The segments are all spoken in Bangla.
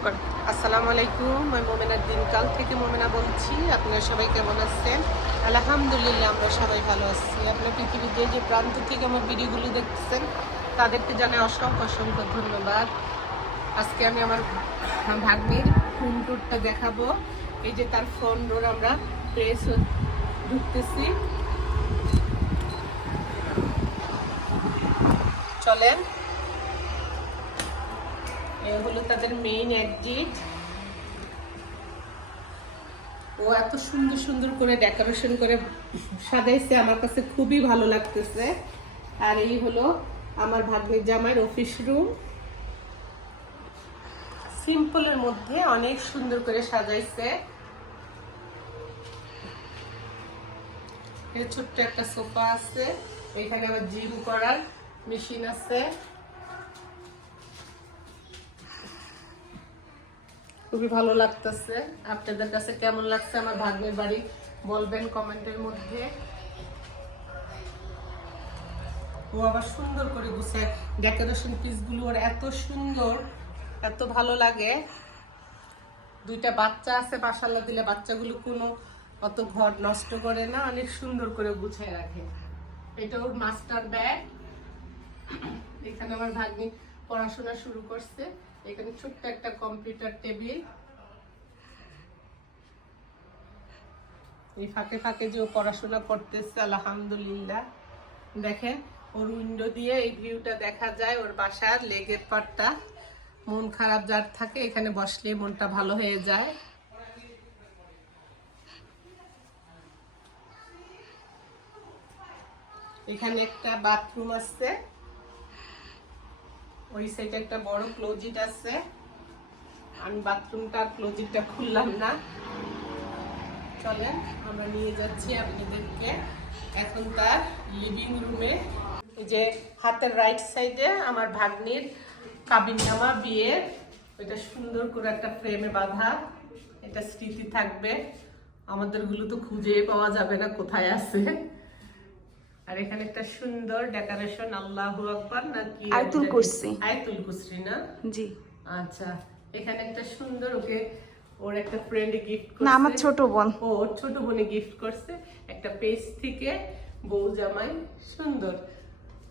আসসালামু আলাইকুম, আমি মোমেনার দিনকাল থেকে মোমেনা বলছি, আপনারা সবাই কেমন আছেন? আলহামদুলিল্লাহ, আমরা সবাই ভালো আছি। আপনার পৃথিবীর যে যে প্রান্ত থেকে আমার ভিডিওগুলো দেখতেছেন, তাদেরকে জানাই অসংখ্য অসংখ্য ধন্যবাদ। আজকে আমি আমার ভাগ্নির ফোন টুরটা দেখাবো। এই যে তার ফোন ডোর আমরা প্রেস ঢুকতেছি। চলেন। এ হলো তাদের মেইন এক্সিট ও এত সুন্দর সুন্দর করে ডেকোরেশন করে সাজাইছে, আমার কাছে খুবই ভালো লাগতেছে। আর এই হলো আমার ভাগ্নের জামাইয়ের অফিস রুম সিম্পলের মধ্যে অনেক সুন্দর করে সাজাইছে। ছোট্ট একটা সোফা আছে, এখানে আবার জিম করার মেশিন আছে। খুবই ভালো লাগতেছে। আপনাদের কাছে কেমন লাগছে আমার ভাগ্নের বাড়ি বলবেন কমেন্টের মধ্যে। ও আবার সুন্দর করে গুছায় ডেকোরেশন পিসগুলো ওর এত সুন্দর, এত ভালো লাগে। দুইটা বাচ্চা আছে মাসাল্লাহ দিলে বাচ্চাগুলো কোনো অত ঘর নষ্ট করে না, অনেক সুন্দর করে গুছায় রাখে। এটা ওর মাস্টার ব্যাগ এখানে আমার ভাগ্নি পড়াশোনা শুরু করছে। এখানে ছোট্ট একটা কম্পিউটার টেবিল। এই ফাঁকে ফাঁকে যে পড়াশোনা করতেছে, আলহামদুলিল্লাহ। দেখেন, ওর উইন্ডো দিয়ে এই ভিউটা দেখা যায়, ওর বাসার লেগের পাটটা মন খারাপ যার থাকে, এখানে বসলে মনটা ভালো হয়ে যায়। এখানে একটা বাথরুম আছে। ওই সাইডে একটা বড় ক্লোজিট আছে। আমি বাথরুমটা ক্লোজিটটা খুললাম না। চলেন, আমরা নিয়ে যাচ্ছি আপনাদেরকে। এখন তার লিভিং রুমে যে হাতের রাইট সাইডে আমার ভাগ্নির কাবিননামা বিয়ের ওইটা সুন্দর করে একটা ফ্রেমে বাঁধা। এটা স্মৃতি থাকবে। আমাদেরগুলো তো খুঁজে পাওয়া যাবে না কোথায় আছে। আর এখানে একটা সুন্দর ডেকোরেশন আল্লাহু আকবার নাকি আয়াতুল কুরসি। আয়াতুল কুরসি না? জি। আচ্ছা এখানে একটা সুন্দর ওকে ওর একটা ফ্রেন্ড গিফট না আমার ছোট বোন। ও ওর ছোট বোনে গিফট করছে একটা পেজ থেকে বউ জামাই সুন্দর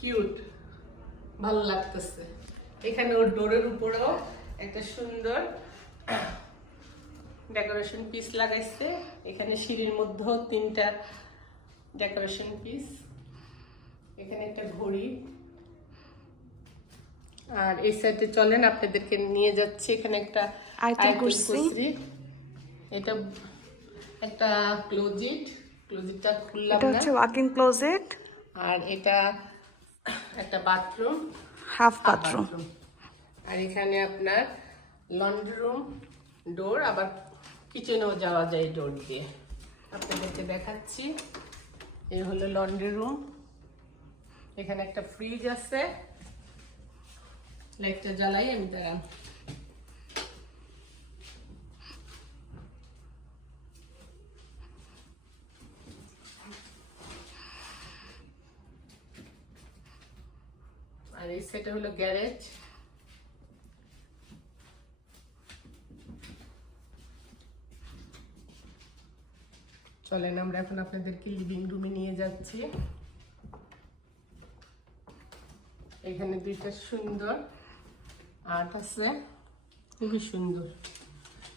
কিউট ভালো লাগতেছে। এখানে ওর ডোরের উপরেও একটা সুন্দর ডেকোরেশন পিস লাগাইছে। এখানে সিঁড়ির মধ্যেও তিনটা ডেকোরেশন পিস এখানে একটা ঘড়ি। আর এই সাইডে চলেন আপনাদেরকে নিয়ে যাচ্ছি এখানে একটা। এটা একটা ক্লোজিট। ক্লোজিটটা খুললাম এটা হচ্ছে ওয়াকিং ক্লোজেট। আর এটা একটা বাথরুম। Half bathroom. আর এখানে আপনার লন্ড্রি রুম ডোর আবার কিচেনেও যাওয়া যায় ডোর দিয়ে। আপনাদেরকে দেখাচ্ছি। এই হলো লন্ড্রি রুম এখানে একটা ফ্রিজ আছে। লাইটটা জ্বালাই আমি দাঁড়ান আর এই সেটা হলো গ্যারেজ চলেন, আমরা এখন আপনাদেরকে লিভিং রুমে নিয়ে যাচ্ছি। এখানে দুইটা সুন্দর আর্ট আছে, খুবই সুন্দর।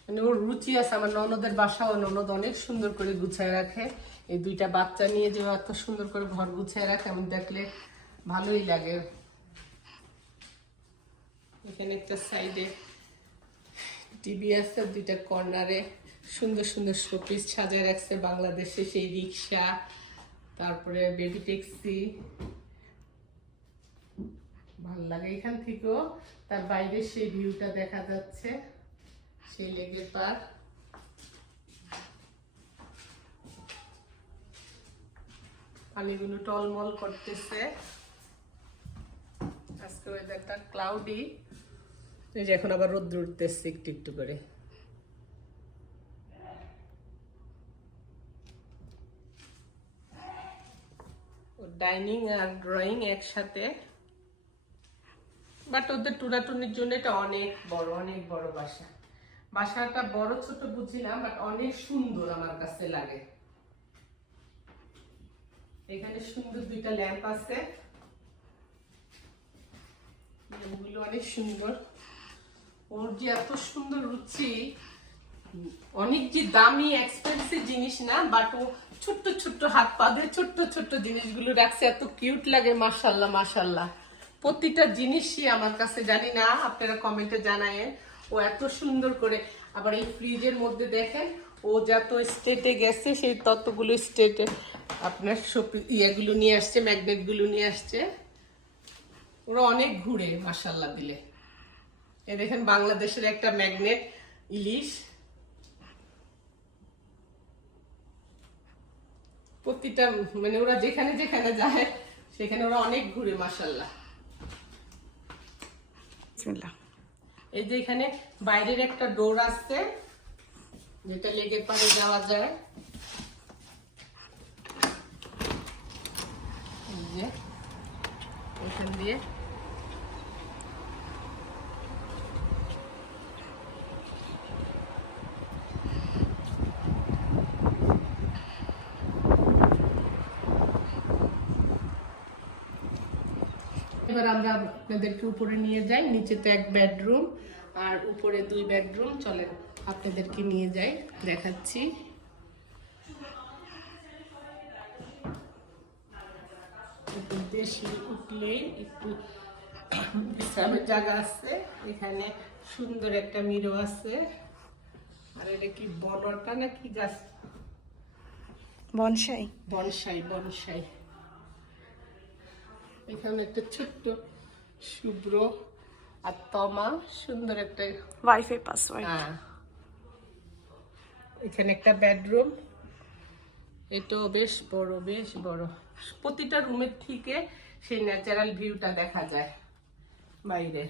মানে ওর রুচি আছে, আমার ননদের বাসা ও ননদ অনেক সুন্দর করে গুছায় রাখে। এই দুইটা বাচ্চা নিয়ে যে এত সুন্দর করে ঘর গুছায় রাখে, আমি দেখলে ভালোই লাগে। এখানে একটা সাইডে টিভি আছে, দুইটা কর্নারে সুন্দর সুন্দর শোপিস সাজায় রাখছে বাংলাদেশে, সেই রিক্সা, তারপরে বেবি ট্যাক্সি। ভালো লাগে। এখান থেকেও তার বাইরে সেই ভিউটা দেখা যাচ্ছে, সেই লেগের পার পানিগুলো টলমল করতেছে। আজকে ওয়েদারটা ক্লাউডি এই যে এখন আবার রোদ্র উঠতেছে একটু একটু করে। ডাইনিং আর ড্রয়িং একসাথে। বাট ওদের টুনাটুনির জন্য এটা অনেক বড় অনেক বড় বাসা। বাসাটা বড়, ছোট বুঝি না বাট অনেক সুন্দর আমার কাছে লাগে। এখানে সুন্দর দুইটা ল্যাম্প আছে। ল্যাম্পগুলো অনেক সুন্দর। ওর যে এত সুন্দর রুচি, অনেক যে দামি এক্সপেন্সিভ জিনিস না বাট ও ছোট্ট ছোট্ট হাত পা দিয়ে ছোট্ট ছোট্ট জিনিসগুলো রাখছে, এত কিউট লাগে, মাশাল্লাহ মাশাল্লাহ। প্রতিটা জিনিসই আমার কাছে, জানি না, আপনারা কমেন্টে জানায়েন। ও এত সুন্দর করে, আবার এই ফ্রিজের মধ্যে দেখেন, ও যত স্টেটে গেছে, সেই ততগুলো স্টেটে আপনার ইয়েগুলো নিয়ে আসছে, ম্যাগনেটগুলো নিয়ে আসছে। ওরা অনেক ঘুরে মাশাল্লাহ দিলে। এ দেখেন, বাংলাদেশের একটা ম্যাগনেট ইলিশ। প্রতিটা মানে ওরা যেখানে যেখানে যায়, সেখানে ওরা অনেক ঘুরে মাসাল্লাহ বিসমিল্লাহ। এই যে এখানে বাইরের একটা ডোর আসছে যেটা লেগে পারে যাওয়া যায়। এখান দিয়ে এবার আমরা আপনাদেরকে উপরে নিয়ে যাই। নিচে তো এক বেডরুম আর উপরে দুই বেডরুম চলেন আপনাদেরকে নিয়ে যাই দেখাচ্ছি। উপর দিয়ে একটু বিশ্রামের জায়গা আছে। এখানে সুন্দর একটা মিরো আছে। আর এটা কি বনটা না কি গাছ বনসাই। Bonsai bonsai. এখানে একটা ছোট্ট শুভ্র আর তমা সুন্দর একটা ওয়াইফাই পাসওয়ার্ড হ্যাঁ। এখানে একটা বেডরুম এটাও বেশ বড় বেশ বড়। প্রতিটা রুমের থেকে সেই ন্যাচারাল ভিউটা দেখা যায় বাইরে।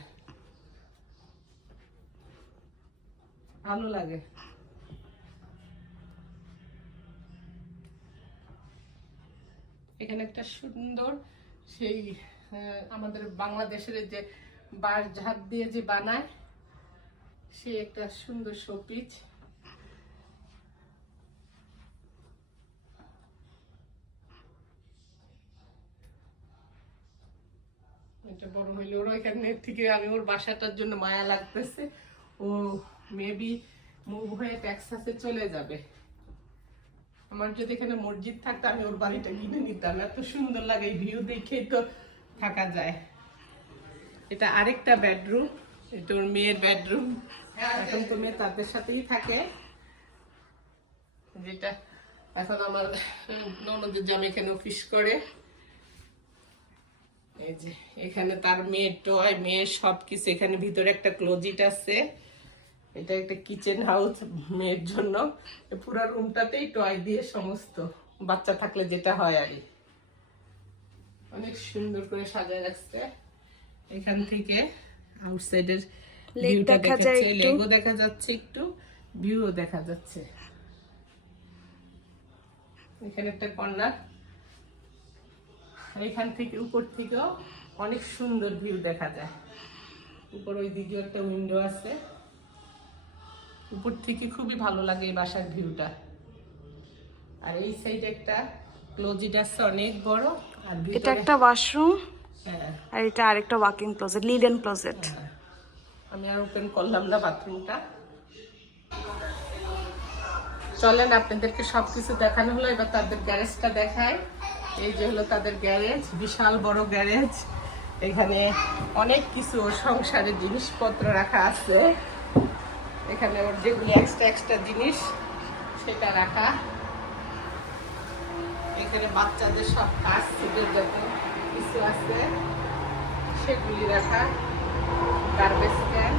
ভালো লাগে। এখানে একটা সুন্দর সেই আমাদের বাংলাদেশের যে বাঁশ ঝাড় দিয়ে যে বানায়, সে একটা সুন্দর শোপিচ এটা বড় হইলে ওর এখানে থেকে আমি ওর বাসাটার জন্য মায়া লাগতেছে। ও মেবি মুভ হয়ে টেক্সাসে চলে যাবে। আমার যদি এখানে মসজিদ থাকতো, আমি ওর বাড়িটা কিনে নিতাম। এত সুন্দর লাগে এই ভিউ দেখেই তো থাকা যায়। এটা আরেকটা বেডরুম এটা ওর মেয়ের বেডরুম এখন তো মেয়ে তাদের সাথেই থাকে। যেটা এখন আমার ননদের জামে এখানে অফিস করে। এই যে, এখানে তার মেয়ের টয় মেয়ের সব কিছু এখানে ভিতরে একটা ক্লোজিট আছে। এটা একটা কিচেন হাউস মেয়ের জন্য। পুরো রুমটাতেই টয় দিয়ে সমস্ত। বাচ্চা থাকলে যেটা হয় আর অনেক সুন্দর করে সাজায় রাখছে। এখান থেকে আউটসাইডের ভিউটা দেখা। লেগও দেখা যাচ্ছে একটু ভিউও দেখা যাচ্ছে। এখানে একটা কর্নার এখান থেকে উপর থেকেও অনেক সুন্দর ভিউ দেখা যায়। উপর ওই দিকেও একটা উইন্ডো আছে। উপর থেকে খুবই ভালো লাগে এই বাসার ভিউটা। আর এই সাইডে একটা ক্লোজিট আছে অনেক বড় আর এটা একটা ওয়াশরুম হ্যাঁ। আর এটা আরেকটা ওয়াকিং ক্লোজেট লিডেন ক্লোজেট আমি আর ওপেন করলাম না বাথরুমটা চলেন আপনাদেরকে সবকিছু দেখানো হলো এবার তাদের গ্যারেজটা দেখায় এই যে হলো তাদের গ্যারেজ বিশাল বড় গ্যারেজ এখানে অনেক কিছু সংসারের জিনিসপত্র রাখা আছে। এখানে ওর যেগুলি এক্সট্রা এক্সট্রা জিনিস সেটা রাখা। এখানে বাচ্চাদের সব কাজ ছিটের যত কিছু আছে সেগুলি রাখা। গার্বেজ ক্যান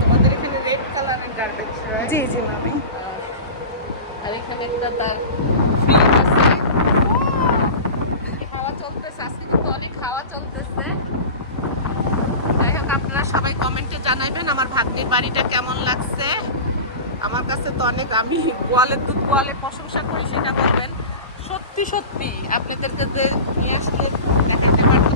তোমাদের এখানে রেড কালারের গার্বেজ জি জি মামি। আর এখানে একটা তার ফ্রিজ আছে। হাওয়া চলতেছে আজকে কিন্তু অনেক হাওয়া চলতেছে। সবাই কমেন্টে জানাবেন আমার ভাগ্নির বাড়িটা কেমন লাগছে। আমার কাছে তো অনেক, আমি গোয়ালের দুধ গোয়ালে প্রশংসা করি, সেটা বলবেন। সত্যি সত্যি, আপনাদেরকে নিয়ে আসলে দেখাতে পারতো